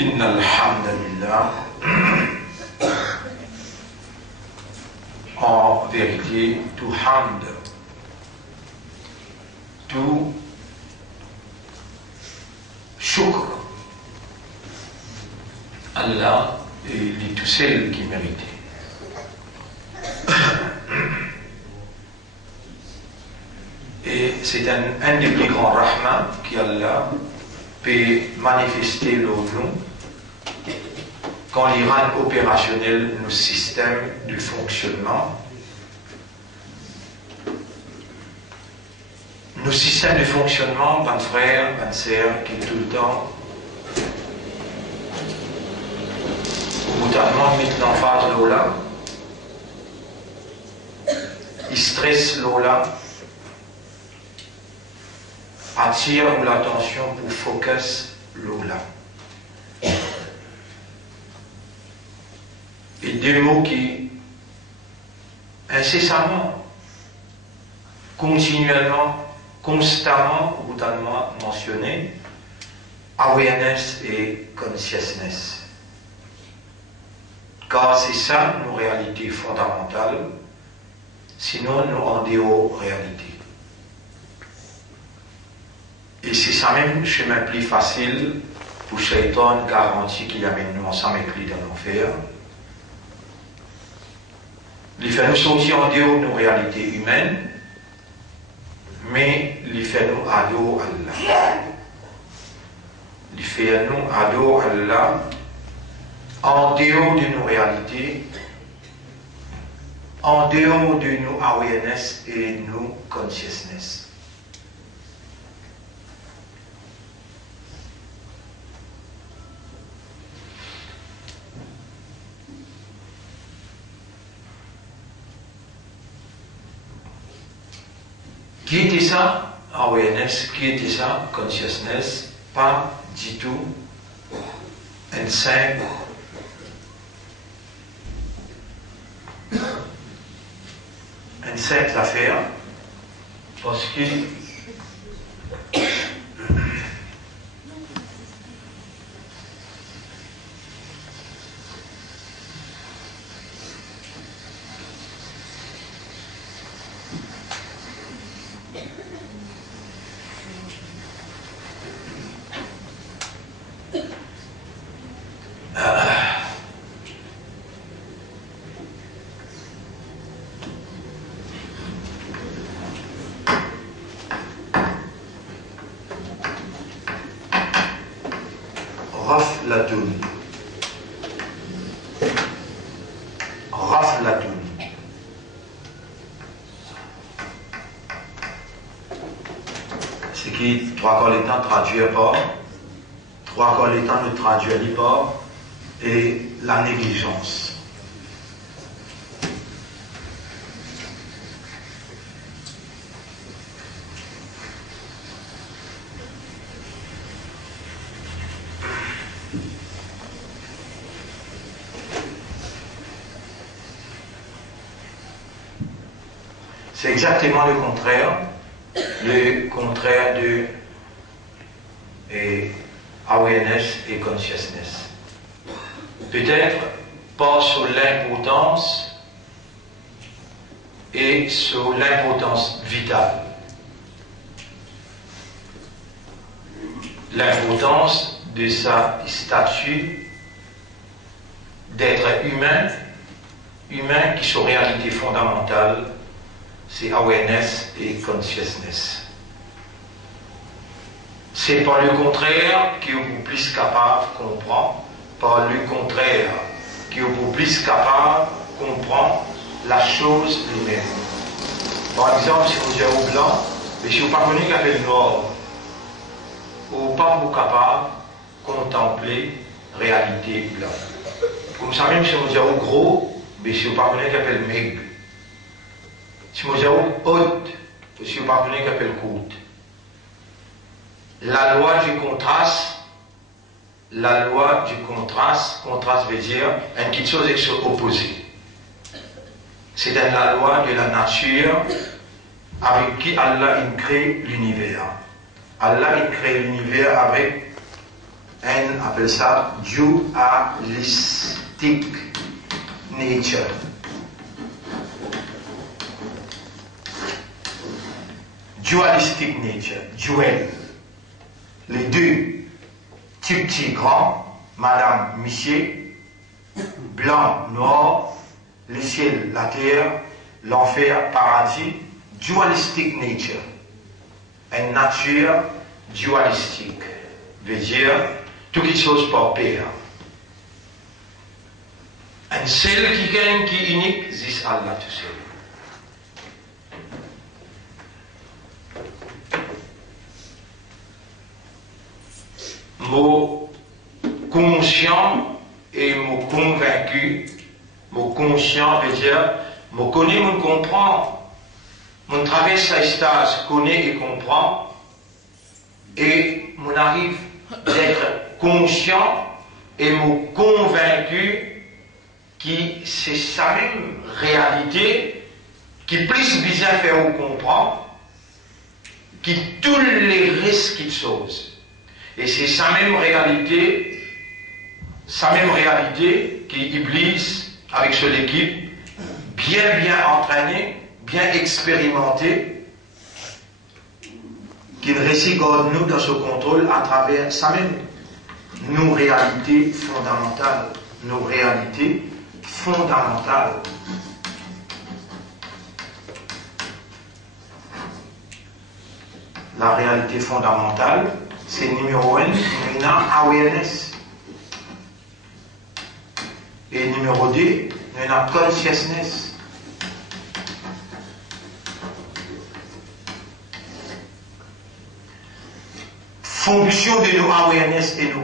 إن الحمد لله, en vérité, tout hamd, tout shukr, Allah est tout seul qui mérite. Et c'est un des plus grands rahmans qu'Allah peut manifester dans nous quand il rend opérationnel nos systèmes de fonctionnement. Nos systèmes de fonctionnement, ben frère, ben sœur, qui tout le temps, notamment mettent l'emphase là, ils stressent là, attirent l'attention pour focus là. Et deux mots qui incessamment, continuellement, constamment, brutalement mentionnés, awareness et consciousness. Car c'est ça nos réalités fondamentales, sinon nos endéo-réalités. Et c'est ça même le chemin plus facile pour Shaitan garantit qu'il amène nous ensemble avec lui dans l'enfer. Il fait nous sortir en dehors de nos réalités humaines, mais il fait nous adorer Allah. Il fait nous adorer Allah en dehors de nos réalités, en dehors de nos awareness et nos consciousness. Qui était ça? Awareness. Qui était ça? Consciousness. Pas du tout une simple affaire. Parce que Raflatun. Ce qui, trois quarts les temps, traduit pas, trois quarts les temps ne traduit pas, et la négligence. C'est exactement le contraire de awareness et consciousness. Peut-être pas sur l'importance et sur l'importance vitale. L'importance de sa statut d'être humain qui sont réalité fondamentale, c'est awareness et consciousness. C'est par le contraire qui est beaucoup plus capable de comprendre, par le contraire qui est beaucoup plus capable de comprendre la chose lui-même. Par exemple, si vous êtes au blanc, mais si vous ne parvenez qu'à faire le noir, vous n'êtes pas beaucoup capable de contempler la réalité blanche. Comme ça, même si vous êtes au gros, mais si vous ne parvenez qu'à faire le maigre. Si vous êtes haute, si vous parvenez qu'à faire le courte. La loi du contraste, contraste veut dire une petite chose est opposée. C'est la loi de la nature avec qui Allah il crée l'univers. Allah il crée l'univers avec On appelle ça dualistic nature. Dualistic nature, duel. Les deux, petit, grand, madame, monsieur, blanc, noir, le ciel, la terre, l'enfer, paradis, dualistic nature. Une nature dualistique, veut dire tout quelque chose par pair. Un seul qui gagne, qui est unique, c'est Allah tout seul. Mot conscient et mot convaincu. Mot conscient veut dire, mot connaît, mot comprend. Mon traverse sa stase, connaît et comprend. Et mon arrive d'être conscient et mot convaincu qui c'est sa même réalité qui plus bien fait ou comprend qui tous les risques de choses. Et c'est sa même réalité qui Iblis, avec son équipe, bien entraînée, bien expérimentée, qui réussit nous dans ce contrôle à travers sa même nos réalités fondamentales. Nos réalités fondamentales. La réalité fondamentale, c'est numéro 1, on a awareness. Et numéro 2, on a consciousness. Fonction de nos awareness et nos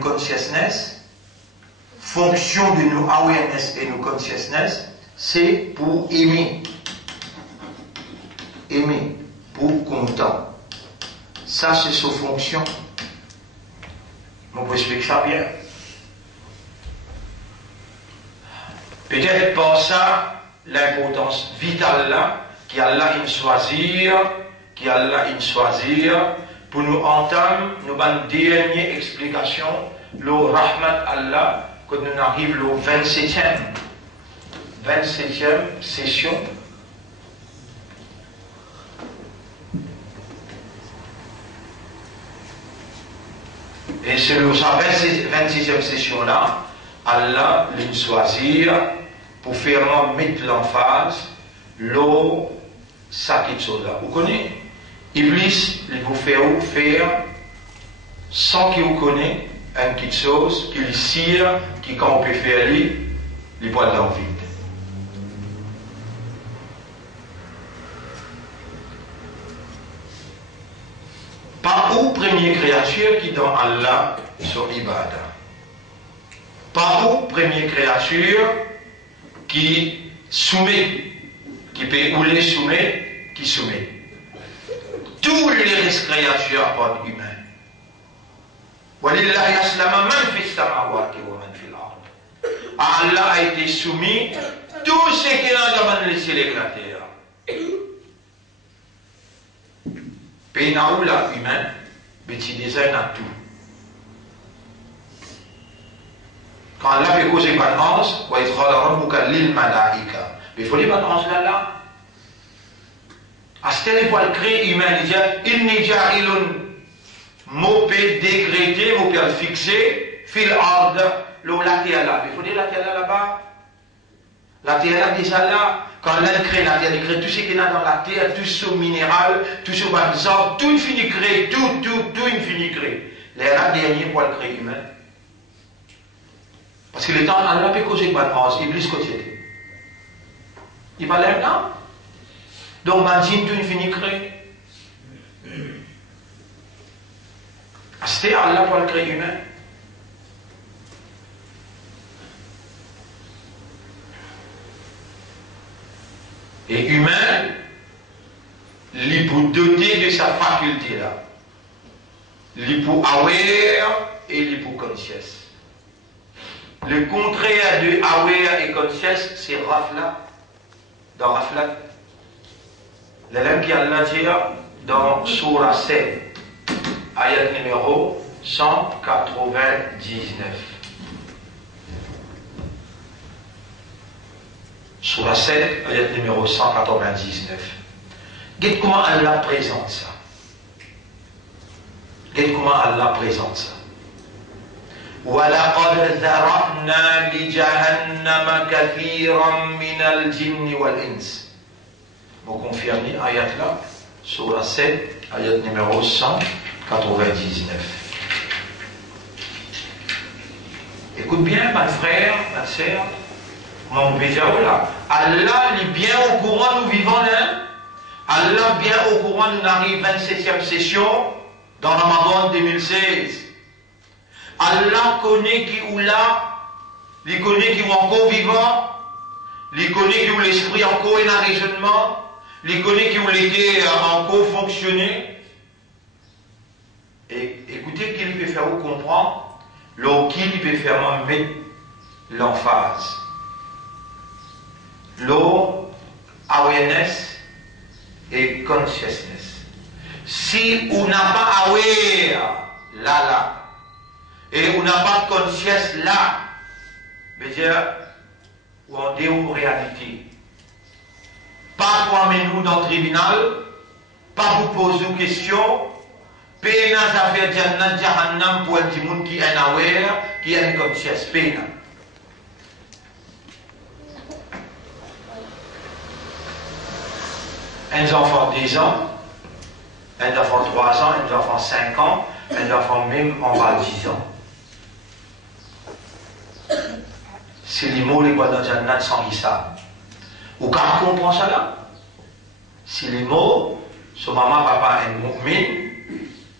consciousness, c'est pour aimer. Aimer, pour content. Ça, c'est sa fonction. On peut expliquer ça bien. Peut-être pas ça, l'importance vitale là, qu'Allah choisir, pour nous entamer nos dernières explications, le Rahmat Allah, quand nous arrivons au 27e session. Et sur sa 26e session-là, Allah l'a choisi pour faire mettre l'emphase, l'eau, ça qui est là. Vous connaissez? Iblis, il vous fait faire, sans qu'il vous connaisse, une petite chose, qu'il sire, qui quand on peut faire les poils dans le vide. Par où première créature qui dans Allah sur Ibadah. Par où première créature qui soumet, qui peut ou les soumet, qui soumet. Tous les restes créatures par humains. Allah a été soumis tout ce qui est dans le ciel et la terre. Pénaoula humain, petit design à tout. Quand Allah fait causer une balance, il faut les balances là. À ce niveau, il crée humain, il n'y a ilun, mot décrété, mot fixé, fil ordre, la terre là. Il faut dire la terre là-bas. La terre là déjà là. Quand Allah crée la terre, il crée tout ce qu'il y a dans la terre, tout ce minéral, tout ce bazar, tout infini créé, tout infini créé. Les là dernier pour le créer humain. Parce que le temps, Allah peut causer pas de France, Iblis côté. Il va l'air là. Donc, imagine tout infini créé. C'était Allah pour le créer humain. Et humain, il peut doter de sa faculté là. Il peut aware et il peut conscious. Le contraire de aware et conscious, c'est rafla. Dans rafla. L'élève qui a dit dans Surah 7, ayat numéro 199. Surah 7, ayat numéro 199. Regardez comment Allah présente ça. Regardez comment Allah présente ça. وَلَقَدْ ذَرَأْنَا لِجَهَنَّمَ كَثِيرًا مِنَ الْجِنِّ وَالْإِنسِ. Vous confirmez ayat là, surah 7, ayat numéro 199. Écoute bien, ma frère, ma sœur, mon béjaou là. Allah est bien au courant, nous vivons là. Allah bien au courant, nous arrivons à la 27e session dans Ramadan 2016. Allah connaît qui ou là, il connaît qui ou encore vivant, il connaît qui ou l'esprit encore est un raisonnement, il connaît qui ou l'été encore fonctionner. Et écoutez qu'il peut faire vous comprendre, qu'il peut faire mettre l'emphase. Awareness et consciousness. Si on n'a pas aware là, et on n'a pas de conscience là, veut dire, on est en réalité. Pas pour amener nous dans le tribunal, pas pour poser des questions, péna ça fait Jannat Jahannam pour un petit monde qui est aware, qui a une conscience, péna. Un enfant de 10 ans, un enfant de 3 ans, un enfant de 5 ans, un enfant même en bas de 10 ans. C'est les mots les voient dans Jannat sans Issa. Ou quand on comprend ça là, c'est les mots, son maman, papa, un mu'min,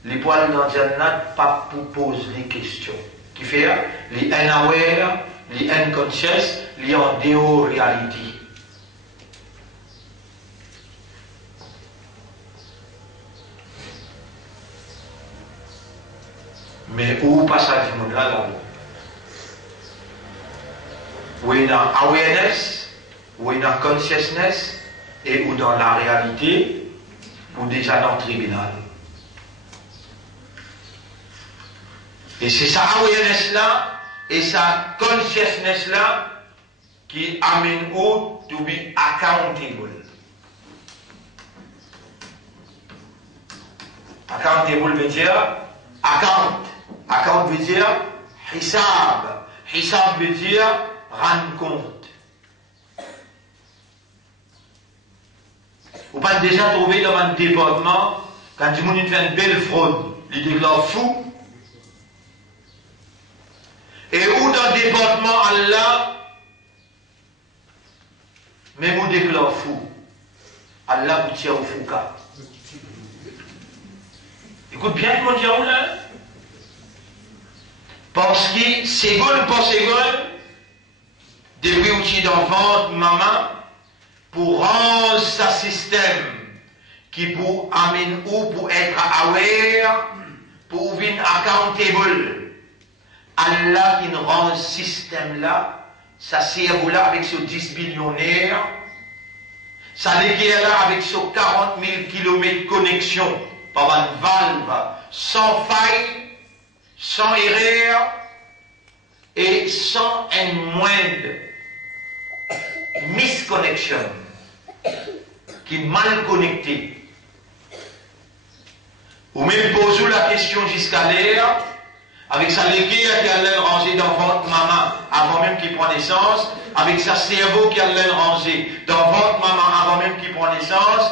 les poils dans Jannat, pas pour poser les questions. Qui fait les unaware, les unconscious, les en dehors réalité. Mais où passe à ce monde-là là-haut? Où est dans awareness, où est dans consciousness, et où dans la réalité, ou déjà dans le tribunal. Et c'est sa awareness là, et sa consciousness là, qui amène où to be accountable. Accountable veut dire account. Account veut dire hisab. Hisab veut dire rendre compte. Vous pas déjà trouvé dans un département, quand du monde fait une belle fraude, il déclare fou. Et où dans le département Allah, même vous déclare fou. Allah vous tire au fouka. Écoute bien mon Dieu là. Parce que seconde par seconde, depuis où tu es dans ventre maman, pour rendre ce système qui pour amener ou pour être aware, pour venir accountable. Allah qui rend ce système là, ça cerveau là avec ce 10 billionnaires, ça l'équipe là avec ce 40 000 km de connexion par une valve sans faille, sans erreur et sans une moindre misconnexion qui est mal connecté. Ou même posez la question jusqu'à l'air, avec sa léguée qui a l'air rangée dans votre maman avant même qu'il prenne naissance, avec sa cerveau qui a l'air rangé dans votre maman avant même qu'il prenne naissance,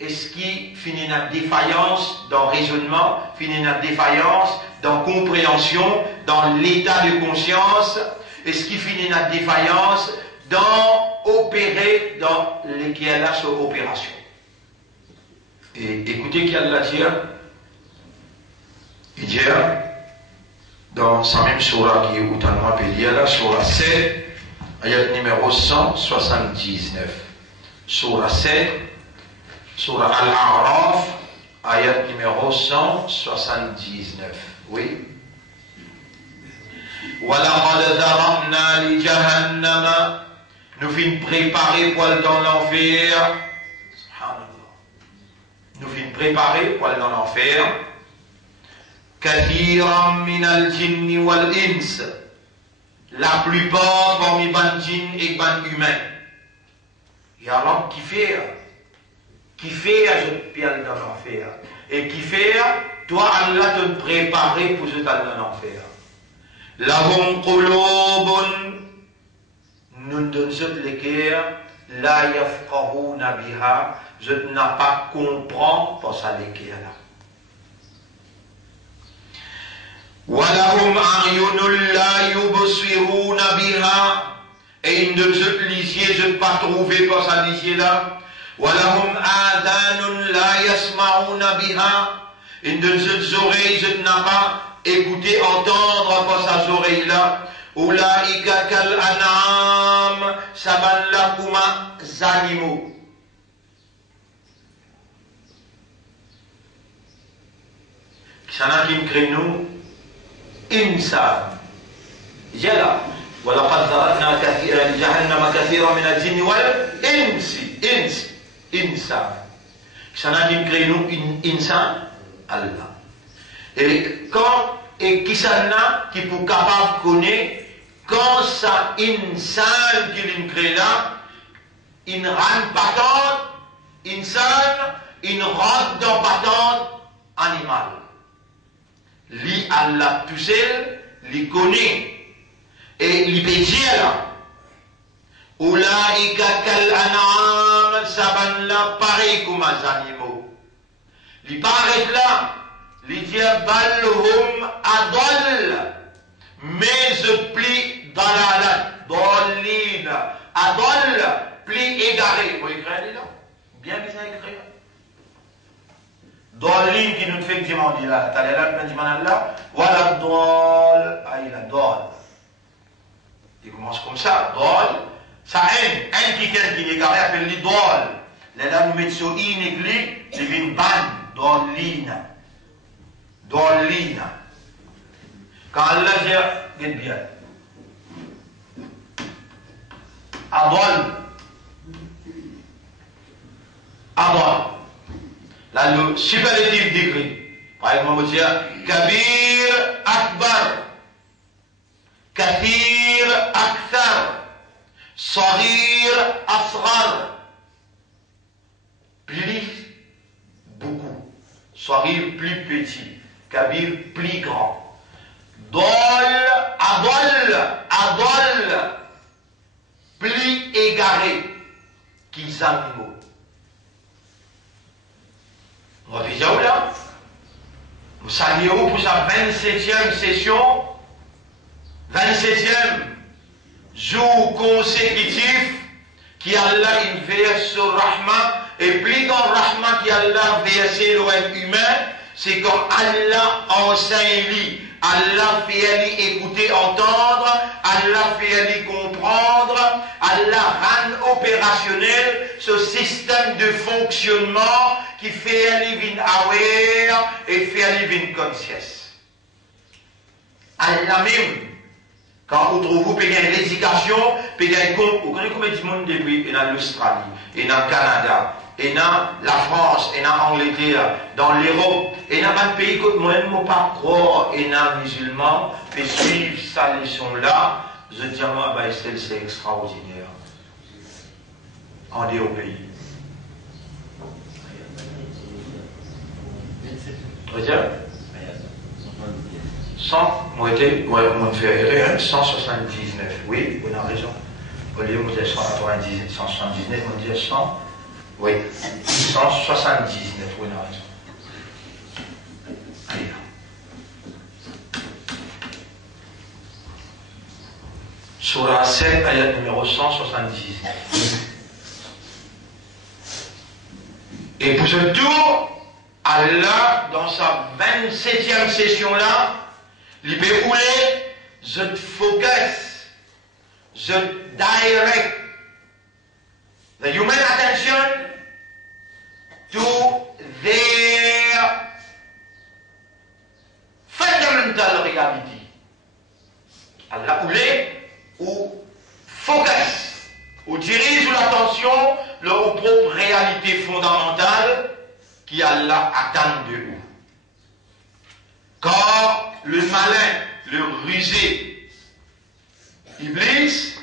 est-ce qu'il finit la défaillance dans le raisonnement, finit la défaillance dans la compréhension, dans l'état de conscience, est-ce qu'il finit la défaillance dans opérer dans lesquels là sur opération. Et écoutez qu'il y a de la dire, il dit dans sa même surah qui est outamment appelée là, surah 7, ayat numéro 179. Surah 7, surah Al-A'raf, ayat numéro 179. Oui. وَلَقَدْ ذَرَأْنَا لِجَهَنَّمَ. Nous finissons préparer pour aller dans l'enfer. Nous finissons préparer pour aller dans l'enfer. كثيرا من الجن والإنس. La plupart parmi ban djinn et ban humains. Il y a l'homme qui fait je peux aller dans l'enfer. Et qui fait, toi Allah te préparer pour je t'aller dans l'enfer. Lahum qulubun, nous donne les cœurs, la yafqahuna biha, je n'ai pas comprendre pour ça les cœurs là. Walahum a'yunul la yubsiruna biha, et une de ce lisier je ne pas trouver pour ça lisier là. Walahum adhanun la yasma'una biha, une de ces oreilles je n'ai pas écouter, entendre pour ces oreilles là. Ulaika kal an'am, saballa kuma zanimo. Sana kim crée nous insan. Jala. ولقد ذرأنا كثيرا لجهنم كثيرا من الجن والإنس إنسان. Sana kim crée nous insan Allah. Et quand et qui s'en qui pour capable connaître quand ça insan qui l'incrée là, il rend patente insan, il rentre dans patente animal. Li Allah tout seul, li connaît et li peut dire là. Ulaika kal an'am, saban la pareil comme les animaux. Li paraît là, li dit balhum adol, mais je plie dans la doline, adol, plie égaré. Vous écrivez là? Bien bien écrit. Dolin qui nous fait demander là, t'as l'air de demander là, voilà dol, ah il a dol. Il commence comme ça, dol, ça un qui est égaré appelle les dol. Là nous mettons sur in église, c'est une ban, dolina. Dolina. Quand Allah dit, dites bien. Adol. Adol. Là, le superlatif décrit. Par exemple, on dit Kabir Akbar, Kathir Akthar, Sahir Asghar. Plus, beaucoup. Sahir, plus petit. Kabir, plus grand. Dol, Adol, plus égaré qu'ils animaux. On va faire ça là. Vous saviez où pour sa 27e session, 27e jour consécutif, qui Allah il verse sur Rahman, et plus dans Rahman qui Allah verse l'homme humain, c'est quand Allah enseigne, Allah fait lui écouter, entendre, Allah fait lui comprendre, Allah rend opérationnel ce système de fonctionnement qui fait lui une aware et fait lui une conscience. Allah même, quand vous trouvez, vous payez l'éducation, payez vous connaissez combien de monde depuis, et dans l'Australie, et dans le Canada, et dans la France, et dans l'Angleterre, dans l'Europe, et dans un pays que moi-même pas croire, et dans les musulmans, et suivre sa leçon-là, je dis à moi, bah, c'est extraordinaire. En dehors au pays. Regarde. 100, moi, on fait 179, oui, vous avez raison. Au lieu de 199, 179, on dit 100, oui, 179, vous avez raison. Allez là. Surah 7, ayat numéro 179. Et pour ce tour, Allah, dans sa 27e session-là, il peut rouler, je focus, je direct the human attention to their fundamental reality. Allah roulé ou focus, ou dirige l'attention leur propre réalité fondamentale qui Allah attend de nous. Car le malin, le rusé, Iblis,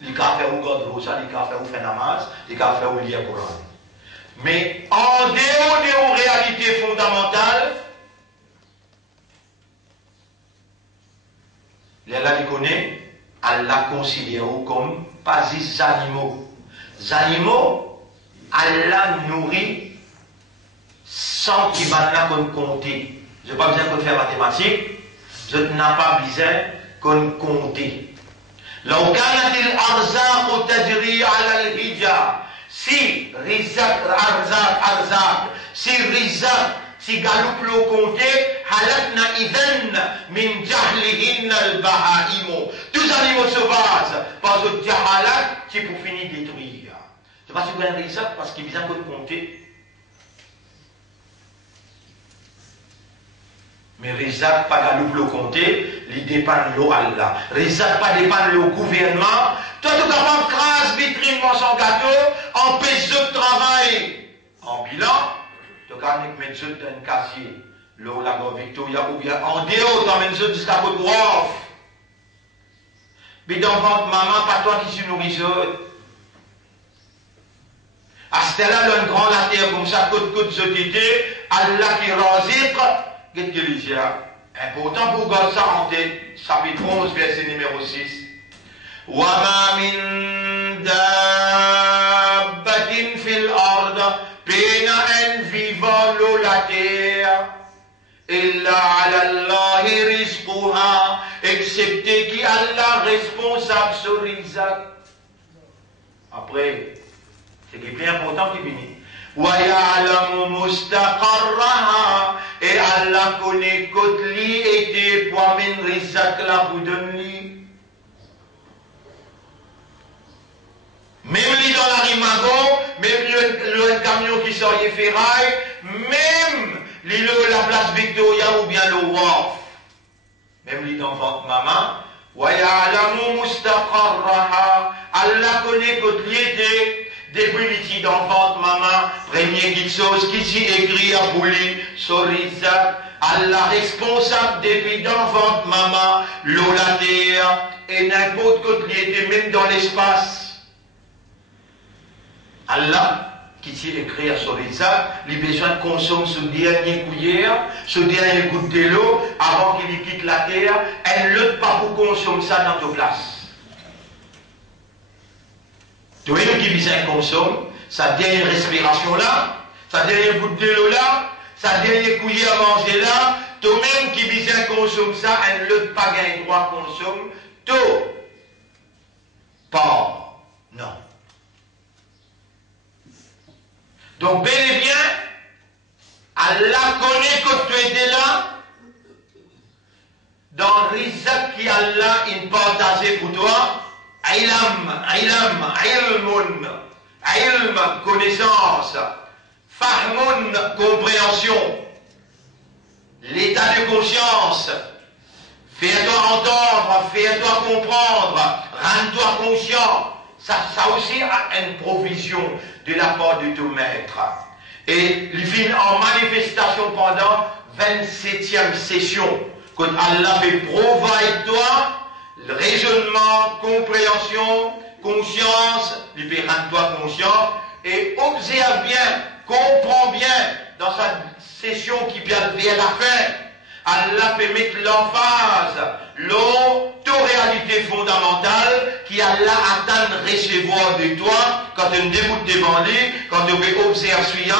il a fait au God ça, il a fait au Fenamas, il a fait au lire Coran. Mais en dehors des réalités fondamentales, là, il connaît, Allah considère comme pas des animaux. Les animaux, Allah nourrit sans qu'il va compter. Je n'ai pas besoin de faire mathématiques, je n'ai pas besoin de compter. لو كانت الأرزاق تجري على الهجا si أرزاق si galoupe le compté halakna idhan min jahlihinna al-bahaimo. Tous animaux sauvages parce que jahalat c'est pour finir détruire. C'est pas sur un rizak parce qu'il vient de compter. Mais Rizak pas galoupe le comté, il dépend de Allah. Rizak pas dépend le gouvernement. Toi, tu capable crasse vitrine son gâteau, empêche de travail. En bilan, tu capable mettre jeu dans un casier. L'eau, la Victoria, ou bien en dehors, tu amènes jeu jusqu'à côté de Rof. Mais dans votre maman, pas toi qui suis nourri à ce là, là, une grande terre comme ça, côte société, Allah qui razique. Qu'est-ce qu'il dit là? Important pour garder ça en tête. Chapitre 11, verset numéro 6. وَمَا مِن دَابَّةٍ فِي الْأَرْضِ بين un vivant l'eau la terre إِلَّا عَلَى اللَّهِ رِزْقُهَا excepté qui Allah responsable sur Rizak. Après, c'est qui est plus important qui finit. وَيَعْلَمُ مُسْتَقَرَّهَا et Allah connaît Kotli et des poids min Rizak la boudonli. Même lui dans la Rimago, même le camion qui sort les ferrailles, même lui la place Victoria ou bien le Wharf. Même lui dans votre maman. وَيَعْلَمُ مُسْتَقَرَّهَا Allah connaît Kotli et depuis l'ici dans votre maman, premier chose qui s'y écrit à Bouli, sur Rizak, Allah responsable depuis dans votre maman, l'eau, la terre, et n'importe quoi qui était même dans l'espace. Allah, qui s'y écrit à sur Rizak, il a besoin de consommer ce dernier cuillère, ce dernier goutte de l'eau, avant qu'il quitte la terre, elle ne lutte pas pour consommer ça dans ta place. Tu vois, qui vient consomme, sa dernière respiration là, sa dernière goutte de l'eau là, sa dernière cuillère à manger là, toi-même qui vient consomme ça, elle ne pas gagner droit à consommer, tout, pas, non. Donc, bel et bien, Allah connaît que tu étais là, dans le Rizak qui Allah il partageait pour toi, ilm, connaissance, fahmun, compréhension, l'état de conscience, fais-toi entendre, fais-toi comprendre, rends-toi conscient. Ça aussi a une provision de la part de ton maître. Et il vient en manifestation pendant 27e session, quand Allah fait provide toi, le raisonnement, compréhension, conscience, libère-toi conscient, et observe bien, comprends bien, dans sa session qui vient vers la fin, Allah peut mettre l'emphase, l'auto-réalité fondamentale qui Allah attend de recevoir de toi quand tu déboutes devant lui, quand tu peux observer suyam,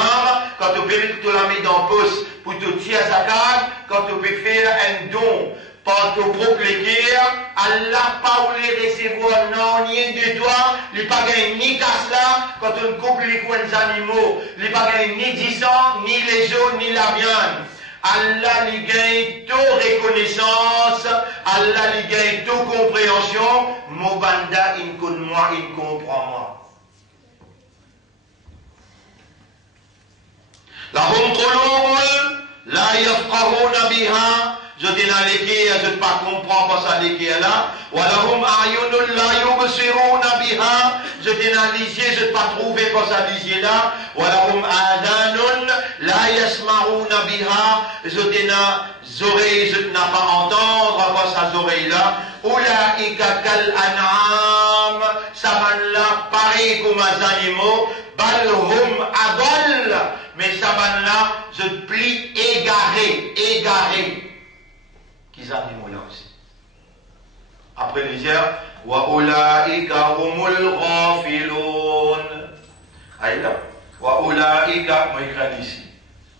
quand tu peux mettre la main dans le poste pour te tirer sa carte, quand tu peux faire un don. Par ton propre guerre, Allah pas voulu recevoir non rien de toi, il n'a pas gagné ni casse-là, quand on coupe les coins des animaux, il n'a pas gagné ni 10 ans, ni les os, ni la viande. Allah lui gagne toute reconnaissance, Allah lui gagne toute compréhension, mon banda, il connaît moi, il comprend moi. La hum qulubun la yafqahuna biha. je t'ai dans l'équerre, je ne pas comprendre pas ça l'équerre là. Walahum a'yunun la yubsiruna biha, je t'ai dans lisier, je ne pas trouver pas ça lisier là. Walahum adanun la yasma'una biha, je t'ai dans oreilles, je n'ai pas entendre pas ça oreilles là. Ulaika kal an'am, ça va là pareil comme les animaux. Balhum adol, mais ça va là, je te plie égaré. Qu'ils animaux là aussi. Après les hier, wa ulaika humul ghafilun. Aïe là, wa ulaika, moi écris ici.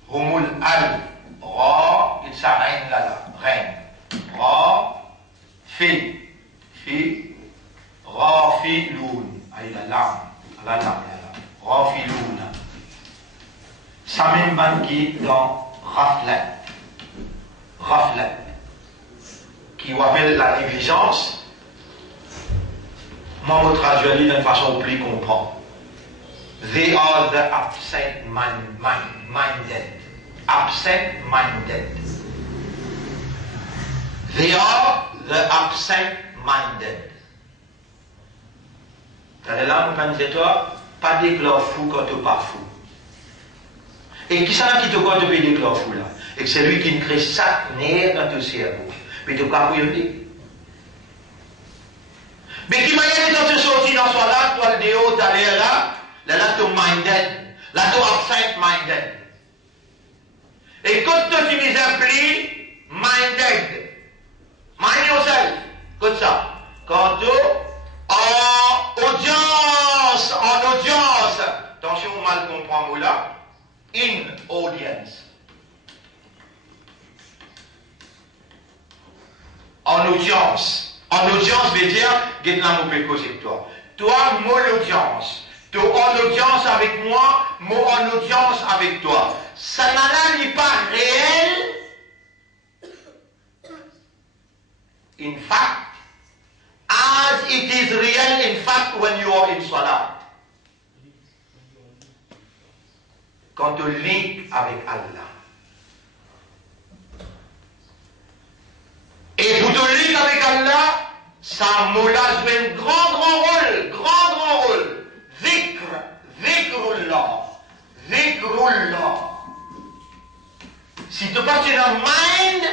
Humul al, ra, il s'arrête là, reine. Ra, fi, rafilun. Aïe la lame. Rafilouna. Ça même banquet dans Raflet, qui appelle la négligence. Moi, votre traduit d'une façon plus comprendre. They are the absent-minded. Absent-minded. They are the absent-minded. T'as les langues, toi? Pas déclare fou quand tu pas fou. Et qui ça qui te quand tu peux déclare fou là? Et c'est lui qui crée ça nerf dans ton cerveau. Mais tu pas pour dire. Mais qui m'a dit quand tu sortis dans ce là, toi le déo, t'as l'air là tu minded, là tu absent-minded. Et quand tu finis appelé minded, mind yourself, comme ça. Quand tu en audience, attention, mal comprendre là, in audience. En audience veut dire, get la mot causer toi. Toi, mon audience. Toi en audience avec moi, moi en audience avec toi. Ça n'est pas réel. In fact, as it is real in fact when you are in salat. Quand tu link avec Allah. Et pour te link avec Allah, ça moula joue un grand rôle. Zikrullah. Si tu passes dans le mind,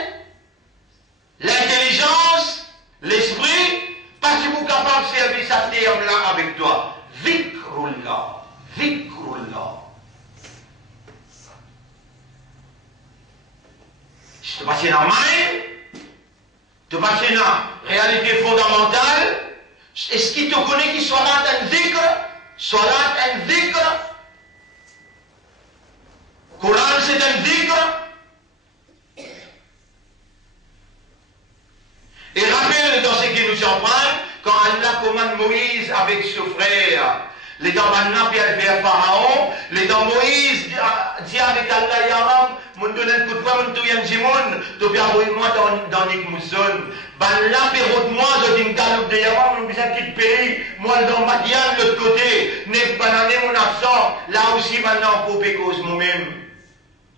l'intelligence, l'esprit, pas si vous êtes capable de servir ce terme-là avec toi. Zikrullah. Si tu passes dans le mind, tu passes dans la réalité fondamentale, est-ce qu'il te connaît qu'il soit là un zikr? Salat un zikr. Coran c'est un zikr. Et rappelle dans ce qui nous surprend, quand Allah commande Moïse avec ce frère, les temps maintenant puis elle fait Pharaon, les temps Moïse dit avec Allah Yaram, mon donne un coup de poing, mon touye un jimoun, tu peux envoyer moi dans les mousson. Ben là, moi, je dis une galope de Yaram, on besoin quitter le pays, moi dans Madian, de l'autre côté, n'est pas l'année mon absent, là aussi maintenant pour cause moi-même.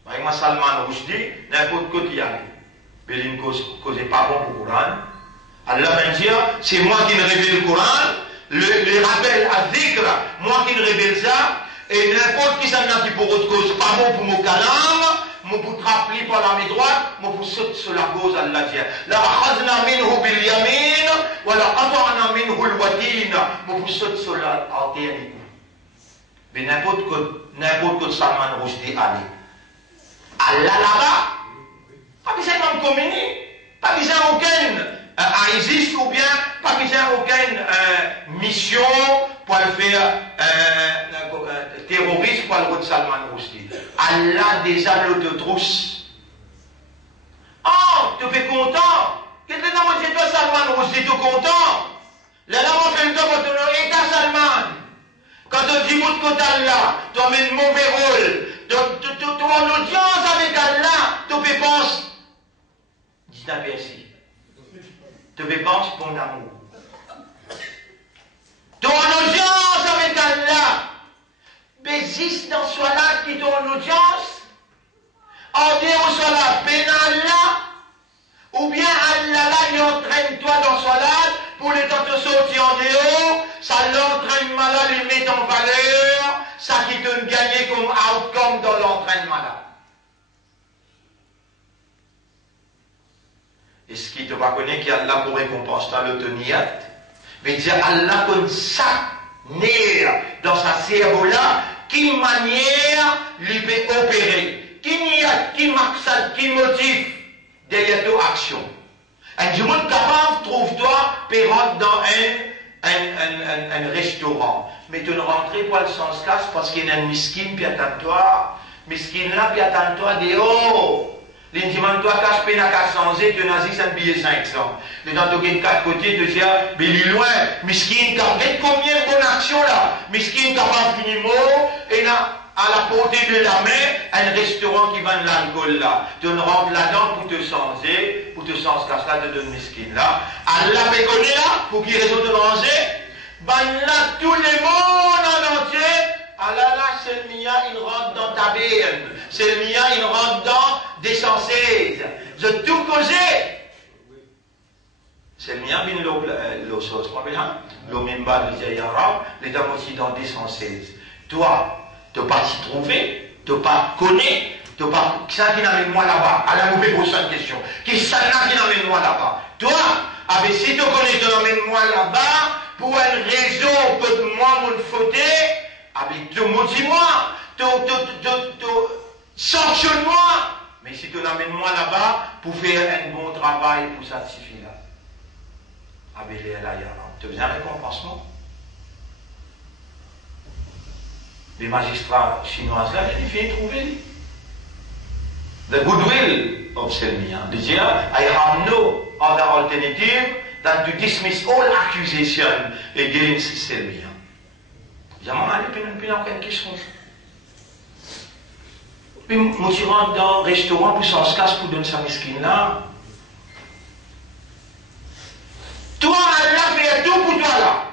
Avec moi Salman Rushdie, n'importe côté y aller. Mais il ne cause pas bon pour le Coran. Allah va dire, c'est moi qui ne révèle le Coran, le rappel à Zikr, moi qui ne révèle ça, et n'importe qui s'en a dit pour autre cause, pas bon pour mon calame, mon pour te rappeler par la main droite, mon pour sauter sur la gauche, Allah dit. La akhazna minhu bil yamin, wa la qata'na minhu al watin, mon pour sauter sur la terre. Mais n'importe que Salman Rushdie allait. Allah là-bas, pas besoin d'en communier, pas besoin aucune ISIS ou bien pas besoin aucune mission pour le faire terroriste pour le route Salman Rushdie. Allah déjà le trousse. Oh, tu fais content. Qu'est-ce que tu as dit toi Salman Rushdie, tu es content? Là, on fait le temps pour te état Salman. Quand tu dis mon côté Allah, tu as mis un mauvais rôle. Tu en audience avec Allah, tu peux penser. Dis ta merci. Tu peux penser pour mon amour. Tu en audience avec Allah. Mais juste dans ce là qui est en audience, en dehors de la peine Allah, Ou bien Allah là, il entraîne toi dans salade pour les temps te sortir en dehors, ça l'entraînement là, il met en valeur, ça qui te gagne comme outcome dans l'entraînement là. Et ce qui te va connaître qu'Allah pour récompense dans le tenir, mais dire Allah comme ça, dans sa cerveau là, qui manière lui peut opérer, qui maqsad, qui motive derrière toute action. Un du monde capable, trouve-toi, pérante dans un restaurant. Mais tu ne rentres pas le sens casse parce qu'il y a un miskin qui attend-toi. Miskin là, qui attend-toi dehors. L'intimement-toi cache peine à 400 et tu n'as dit un billet 500. Les dans tu quatre côtés, tu dis, mais il est loin. Miskin, regarde combien de bonnes actions là. Miskin, capable de finir mot, et là, à la portée de la main, un restaurant qui vend de l'alcool là. Tu rentres là-dedans pour te changer, pour te changer casse là, te donne miskin là. Allah peut connaître là, pour qu'il raison de ranger. Ben là, tout le monde en entier, Allah là, c'est le mien, il rentre dans ta veine. C'est le mien, il rentre dans des sensés. Je tout causé. C'est le mien, bin l'eau sauce. L'eau mimba, le diayara, les dames aussi dans des sensés. Toi, tu n'as pas s'y trouver, tu n'as pas connaître, tu n'as pas. Qui ça qui n'amène moi là-bas? À la mauvaise prochaine question. Qui ça qui n'amène moi là-bas? Toi, avec si tu connais, tu n'amènes moi là-bas, pour une raison que moi, mon faute, avec tu dis-moi, tu sanctionne-moi. Mais si tu l'amènes moi là-bas, pour faire un bon travail, pour ça suffit là. Avec les là, tu veux un récompensement? Les magistrats chinois là, ils viennent trouver. The goodwill of Selmian. They say, I have no other alternative than to dismiss all accusation against Selmian. Jamais allé dans une question. Puis, moi, je rentre dans un restaurant pour s'en se casse pour donner sa miskin là. Toi, Allah fait tout pour toi là.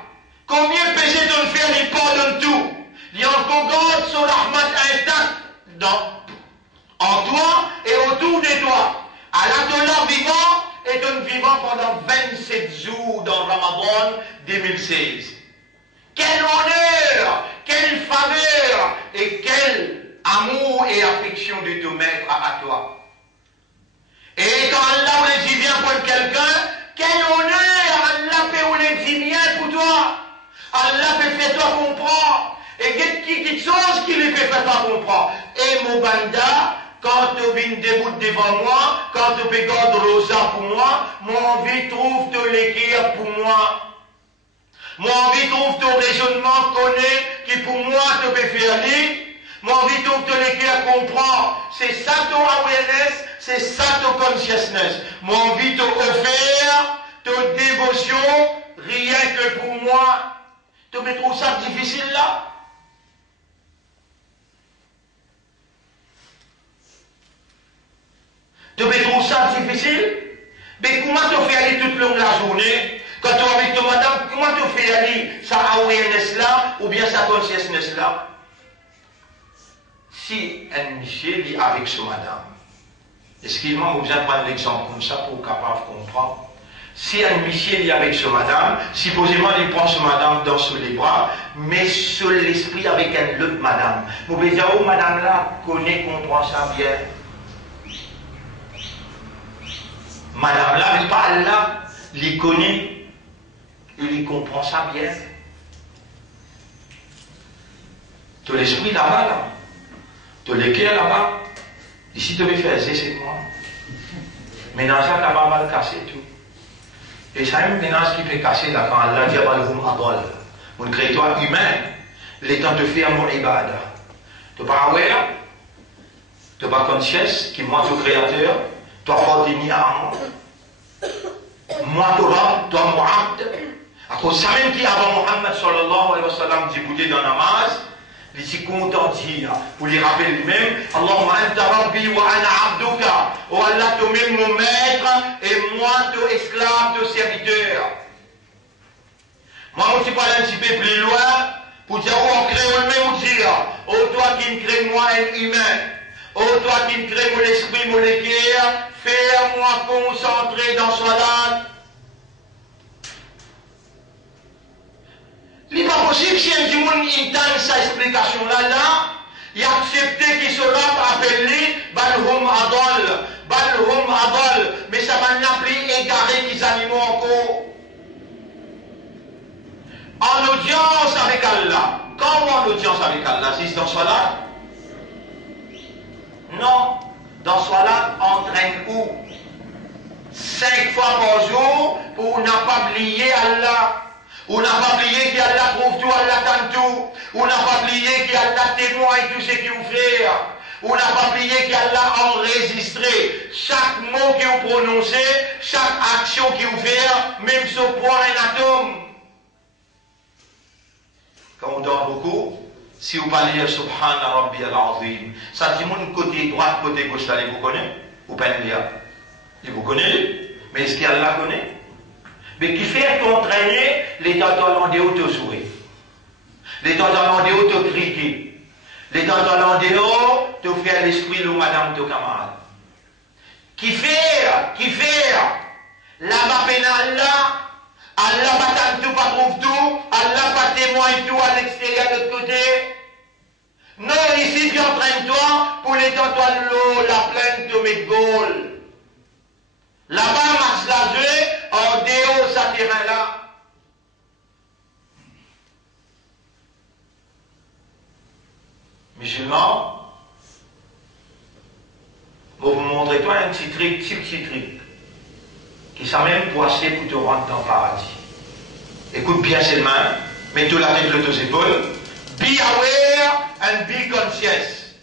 Combien de péchés tu ne fais, il pardonne tout. Il y a encore garde son rahmat intact en toi et autour de toi. Allah te l'a vivant et te vivant pendant 27 jours dans Ramadan 2016. Quel honneur, quelle faveur et quel amour et affection de te mettre à toi. Et quand Allah les dit bien pour quelqu'un, quel honneur Allah peut les dit bien pour toi. Allah peut faire toi comprendre. Et quelque chose qui lui fait faire toi comprendre. Et mon banda, quand tu viens debout devant moi, quand tu peux garder rosa pour moi, mon envie trouve de l'écrire pour moi. Mon envie trouve ton raisonnement connaît qui pour moi te peut faire lire. Mon envie trouve de l'écrire comprendre. C'est ça ton awareness, c'est ça ton consciousness. Mon envie te offert ton dévotion, rien que pour moi. Tu me trouves ça difficile là? Tu me trouves ça difficile? Mais comment tu fais aller toute la journée? Quand tu es avec ton madame, comment tu fais aller sa awareness là ou bien sa consciousness là? Si un monsieur vit avec son madame, excusez-moi, vous allez prendre l'exemple comme ça pour capable comprendre. Si un monsieur vit avec son madame, supposément il prend son madame dans sous les bras, mais sur l'esprit avec un autre madame. Vous pouvez dire, oh madame là, connaît, comprend ça bien. Madame là, mais pas là, il connaît, il comprend ça bien. Tu l'esprit là-bas, là. Tu le cœur là-bas. Ici, tu veux faire c'est moi. Mais dans ça, tu vas mal casser tout. Et ça, maintenant, ce qui peut casser là, quand Allah dit Adol, mon créateur humain, les temps de faire mon ibada. Tu n'es pas aware, tu n'es pas conscious, qui moi, ton créateur, tu as ordonné à moi. Moi, toi, Muhammad. À cause ça même qui, avant Muhammad sallallahu alayhi wa sallam, dit bouger dans la namaz, il s'est content de dire, pour lui rappeler lui-même, Allahumma anta rabbi wa ana abduka. Oh Allah, toi-même mon maître, et moi, ton esclave, ton serviteur. Moi, je suis pas allé un petit peu plus loin, pour dire, oh, on crée le même dire, oh, toi qui me crée moi, un humain. Oh, toi qui me crées mon esprit, mon équerre, fais-moi concentrer dans Salat. Il n'est pas possible si un monde entend cette explication-là, il a accepté qu'il sera appelé Balhum Adol, mais ça va n'appeler égaré qu'ils animaux encore. En audience avec Allah. Comment en audience avec Allah? C'est dans Salat? Non. Dans Salat, entraîne où? 5 fois par jour pour ne pas oublier Allah. On n'a pas oublié qu'Allah trouve tout, Allah tente tout. On n'a pas oublié qu'Allah témoigne tout ce qu'il vous fait. On n'a pas oublié qu'Allah a enregistré chaque mot que vous prononcez, chaque action que vous faites, même ce point un atome. Quand on dort beaucoup, si vous parlez Subhana Rabbi al-Azim, ça dit mon côté droit, côté gauche, là, vous connaissez? Ou pas le dire? Vous connaissez? Mais est-ce qu'Allah connaît? Mais qui fait qu'entraîner les tentants de auto-souris, les tentants de auto-critiquer, les tentants de te faire l'esprit ou madame de camarade. Qui fait là-bas pénal là, Allah pas tout, pas trouve tout, Allah pas témoigne tout à l'extérieur de l'autre côté. Non, ici tu entraînes-toi pour les tentants de l'eau, la plaine de mes gaules. Là-bas, marche la jouer, en déo, ça terrain-là. Musulmans, je vais vous montrer toi un petit truc, qui s'est même poissé pour te rendre dans le paradis. Écoute bien ces mains, mets-toi la tête de tes épaules. Be aware and be conscious.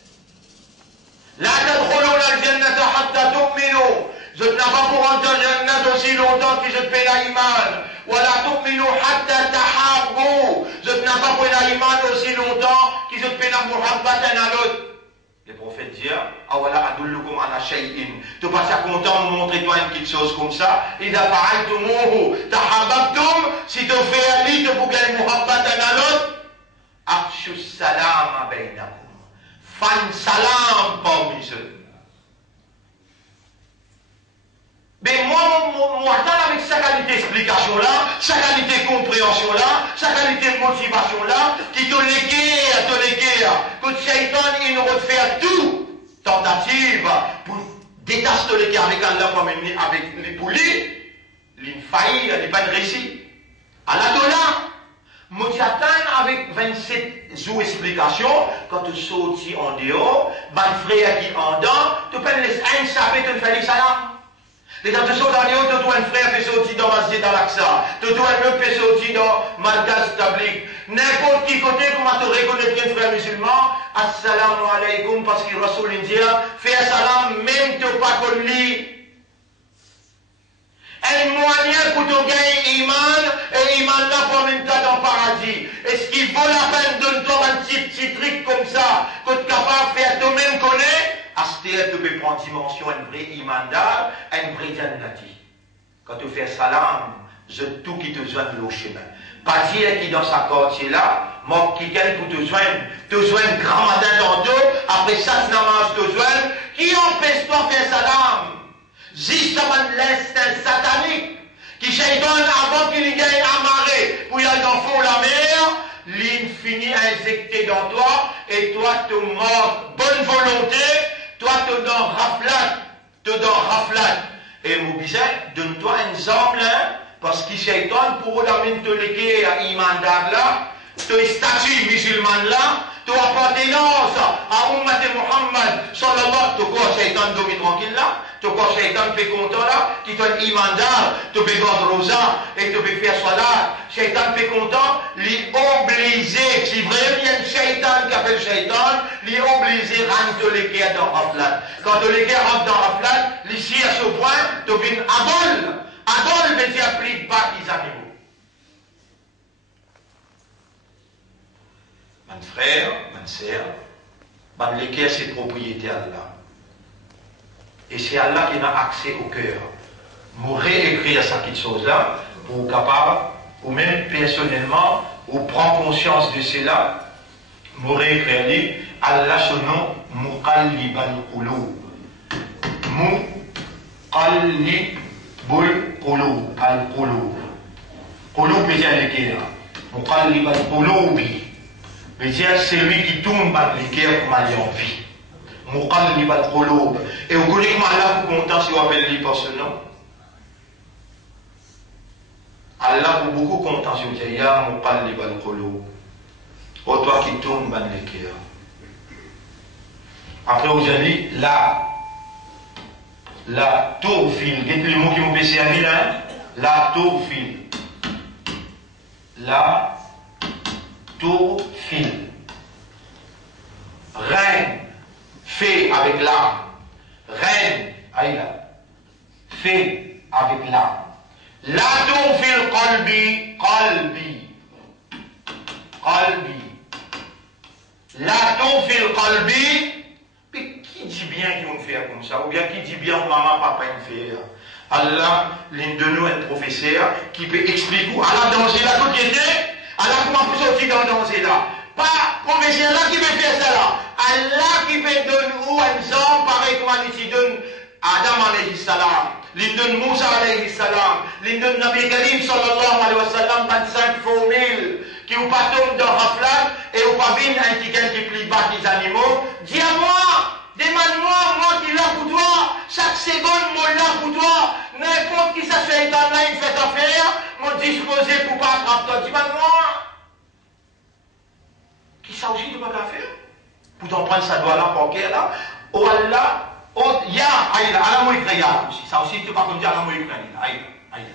La tadkhuluna al-jannata hatta tu'minu. Je n'ai pas pour entendre Jannat aussi longtemps que je te fais la iman. Voilà, tu'minu hatta tahabbu. Je n'ai pas pour la iman aussi longtemps que je te fais la muhabbatan à l'autre. Les prophètes disent, ah voilà, adullukum ala shay'in. Tu passes content de montrer toi une petite chose comme ça. Idha fa'altumuhu tahabbtum. Si tu fais un lit pour gagner muhabbatan à l'autre, afshu salam bainakum. Fan salam parmi eux. Mais moi, avec sa qualité d'explication-là, sa qualité de compréhension-là, sa qualité de motivation-là, qui te l'éguère, que le shaitan, il nous refait tout, tentative, pour détacher l'éguère avec Allah, avec les poulies, il faillit, il n'est pas de récit. À la dola, moi j'attends avec 27 jours d'explication, quand tu sortis en dehors, mon frère qui en dedans, tu peux laisser un sabbat, tu fais les salam. Les gens qui sont dans les hauts, tu dois un frère qui sorti dans Masjid al-Aqsa, tu dois un autre qui sorti dans Markaz Tabligh. N'importe qui côté, comment tu reconnais bien frère musulman, assalamu alaykum, parce que Rasoul dit, fais un salam, même tu pas qu'on lit. Un moyen pour te gagner iman, et iman là pour même temps dans le paradis. Est-ce qu'il vaut la peine de te donner un petit truc comme ça, que tu es capable de faire toi-même connaître? Astir, tu peux prendre dimension, un vrai imandar, un vrai jannati. Quand tu fais salam, je tout qui te joigne le chemin. Pas dire qui dans sa quartier là, moi qui gagne pour te joindre grand matin tantôt, après ça, namaz te joindre, qui empêche toi de faire salam? Justement l'instinct satanique, qui shaitan avant qu'il y gagne amarré, pour y aller dans le fond la mer, l'infini injecté dans toi, et toi tu manques bonne volonté, toi tu donnes raflat, et mon bizarre, donne-toi un exemple, parce que shaitan pour la mine te léguer à imandar là, tu statut musulman là, tu appartenance à Ummat Muhammad sallallahu, tu crois shaitan domine tranquille là, tu crois shaitan fait content là, qui donne imandar, tu peux garder rosa et tu peux faire salat, shaitan fait content, lui obligé, si vraiment il y a un shaitan qui appelle shaitan, lui obligé rentre l'équerre dans Raflat. Quand l'équerre rentre dans Raflat, ici à ce point, tu viens Adol, mais tu appliques pas les animaux. Mon frère, mon sœur, mon l'équerre c'est propriété à Allah. Et c'est Allah qui a accès au cœur. Vous réécrire cette chose-là, pour capable, ou même personnellement, ou prendre conscience de cela, vous réécrire, Allah son nom, مقلب القلوب مقلب القلوب القلوب قلوب veut dire le cœur مقلب القلوب veut dire celui qui tourne par le cœur pour aller en vie مقلب القلوب et vous connaissez comment Allah vous content si vous appelez lui par ce nom Allah vous beaucoup content si vous dites Ya مقلب القلوب oh toi qui tourne par le cœur après vous avez la tourfile. Quel est le mot qui m'ont passé à Milan? La tourfile. La tourfile. Reine. Fait avec l'âme. Reine. Aïla. Fait avec l'âme. La tourfile qalbi. Qalbi. Qalbi. La tourfile qalbi. Qui dit bien qu'ils vont faire comme ça, ou bien qui dit bien maman, papa, ils faire. Allah, l'un de nous, un professeur, qui peut expliquer où Allah danger là, tout était, Allah comment peut sortir dans le danger là. Pas professeur là qui peut faire ça là. Allah qui peut donner où un homme, pareil comme il donne Adam alayhi salam, l'un donne Moussa alayhi salam, l'un donne Nabi Karim sallallahu alayhi wa sallam, 25 formules, qui vous pas tombent dans Raflat, et vous pas vu un petit qui plie bas des animaux, dis à moi, demande-moi, moi qui là pour toi, chaque seconde, moi là pour toi, n'importe qui ça fait dans là, il fait affaire, moi disposé pour pas attraper toi, demande-moi. Qui ça aussi de pas faire? Pour t'en prendre sa doigt là, pour qu'elle là, oh Allah, oh, ya, aïe, Allah m'a écrit ya aussi, ça aussi, tu pas comme dire Allah m'a écrit, aïe, aïe.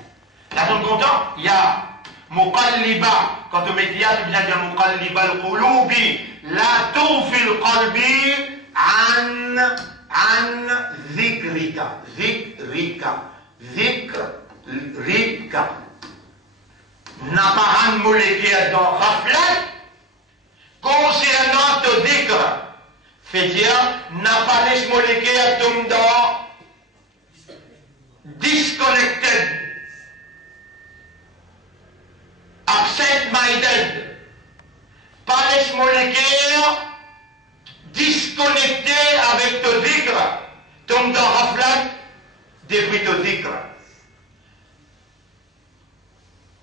Là, tu es content? Ya. مقلبة quand on met ya tu viens dire مقلب القلوب لا توفي القلب عن ذكرك n'a pas un molécule dans Raflet concernant te dhikr fait dire n'a pas les molécules dans disconnected absent-minded, pas les molécules disconnectées avec ton dhikr, tombe dans Raflat depuis ton dhikr.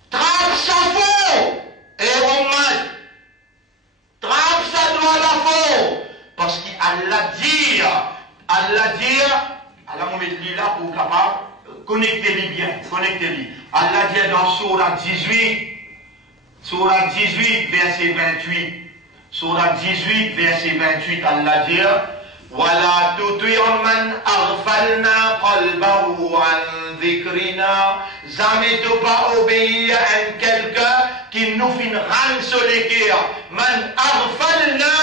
Trappe sa faux et hommage, trappe sa doigt la faux, parce qu'Allah dit, Allah m'a mis là pour capable, connectez-les bien, connectez-les. Allah dit dans Surah 18, Surah 18, verset 28. Surah 18, verset 28, Allah dit وَلَا تُطِعْ مَنْ أَغْفَلْنَا قَلْبَهُ عَنْ ذِكْرِنَا. Jamais tu pas obéir à quelqu'un qui nous fait rendre sur les cœurs. Man أَغْفَلْنَا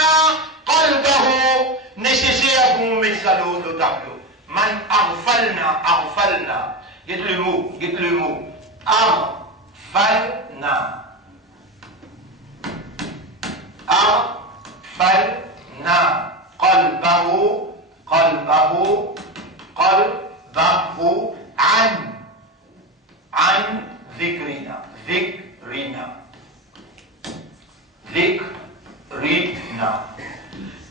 قَلْبَهُ. Nécessaire pour mettre ça dans le tableau. Man أَغْفَلْنَا. Get le mot. أَغْفَلْنَا. أغفلنا قلبه عن ذكرنا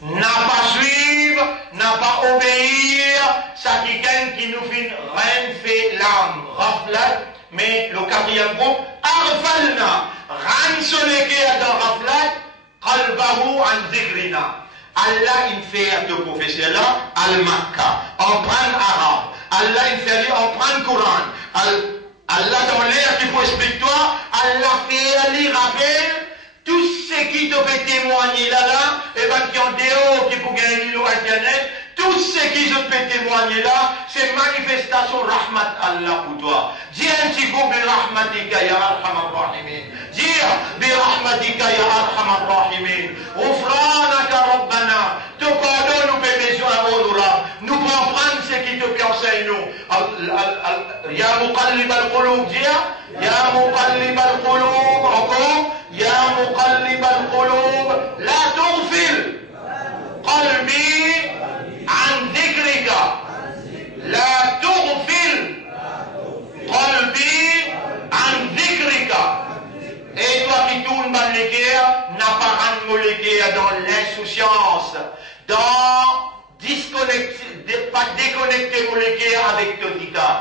n'a pas suivre, n'a pas obéir, ça quelqu'un qui nous fait rien fait l'âme, Raflat, mais le quatrième groupe, Arfalna, ran sur les cœurs dans Raflat, Qalbahu an dhikrina. Allah il fait à ce professeur-là, Al-Makka, on prend arabe. Allah il fait on prend Coran. Allah dans l'air qui peut expliquer toi, Allah fait lui rappelle tout ce qui te fait témoigner là, et bien qui ont dehors, qui peut gagner l'internet, tout ce qui te fait témoigner là, c'est manifestation rahmat Allah pour toi. Dis un petit coup bi rahmatika ya arhamar rahimin. Dis bi rahmatika ya arhamar rahimin. Ghufranaka rabbana. Te pardonne nous fait besoin à nous pouvons prendre ce qui te enseigne nous. Ya muqallib al-qulub, dis ya muqallib al-qulub, encore. يا مقلب القلوب لا تغفل قلبي عن ذكرك لا تغفل قلبي عن ذكرك. Et toi qui tournes dans les guerres, n'a pas un molécule dans l'insouciance, dans pas déconnecter mon légué avec ton kitab.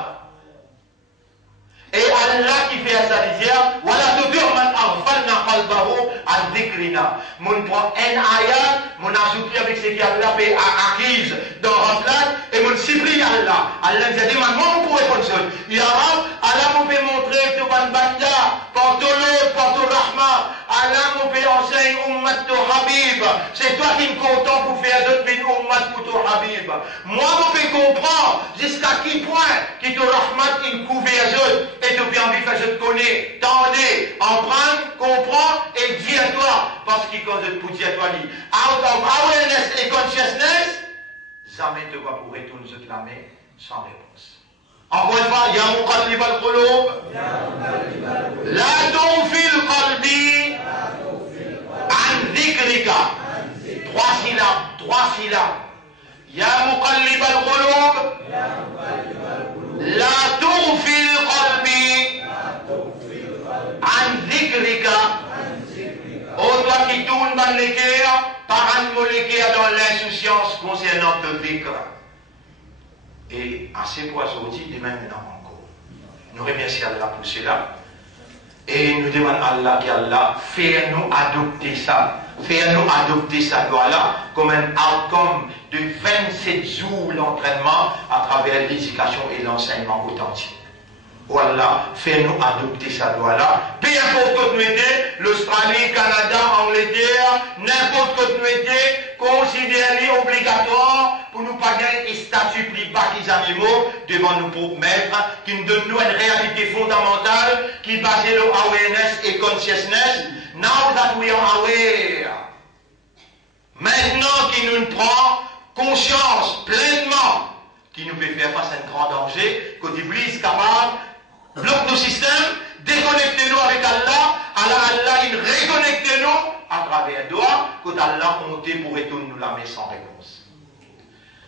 Et Allah qui fait ça disait, voilà toujours man aghfalna qalbahu an dhikrina. Mon prend un ayat, mon ajoute avec ce qu'Allah fait acquise dans Raflan et mon supplique Allah. Allah nous a dit maintenant on pourrait faire ça. Ya Rab, Allah nous fait montrer tout ban banda, par tout l'autre, par tout rahma. Allah nous fait enseigner ummat to habib. C'est toi qui me content pour faire d'autres une ummat pour ton habib. Moi je fais comprendre jusqu'à quel point qui te rahmat il couvre les autres. Et tu peux envie de faire, je te connais, tendez, emprunte, comprends et dis à toi, parce qu'il compte pour dire à toi, out of awareness et consciousness, jamais te va pour retourner se clamer sans réponse. Encore une fois, ya muqallib al-qulub, la tughfil qalbi an dhikrika. Trois syllabes. Ya muqallib al-qulub, la tughfil qalbi an dhikrika. Oh toi qui tourne dans le cœur, par un molécule dans l'insouciance concernant ton dhikr. Et assez pour aujourd'hui, demain encore. Nous remercions Allah pour cela. Et nous demandons à Allah qu'Allah fait-nous adopter ça. Faire-nous adopter ça, voilà, comme un outcome de 27 jours l'entraînement à travers l'éducation et l'enseignement authentique. Voilà, fais-nous adopter ça, voilà. Peu importe que nous étions, l'Australie, Canada, Angleterre, n'importe que nous étions, considéré obligatoire pour nous pas gagner des statuts plus bas que les animaux devant nos propres maîtres, qui nous donnent une réalité fondamentale qui est basée sur awareness et consciousness. Now that we are aware, maintenant qu'il nous prend conscience pleinement, qui nous fait faire face à un grand danger, que l'Iblis capable, bloque nos systèmes, déconnectez-nous avec Allah, Allah il reconnecte-nous à travers doigt, que Allah monte pour retourner nous la main sans réponse.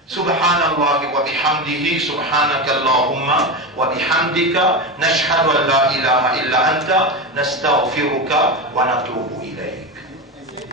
Subhanallah wa bihamdihi, subhanaka Allahumma wa bihamdika, nashhadu an la ilaha illa anta, nastaghfiruka wa natubu ilayk.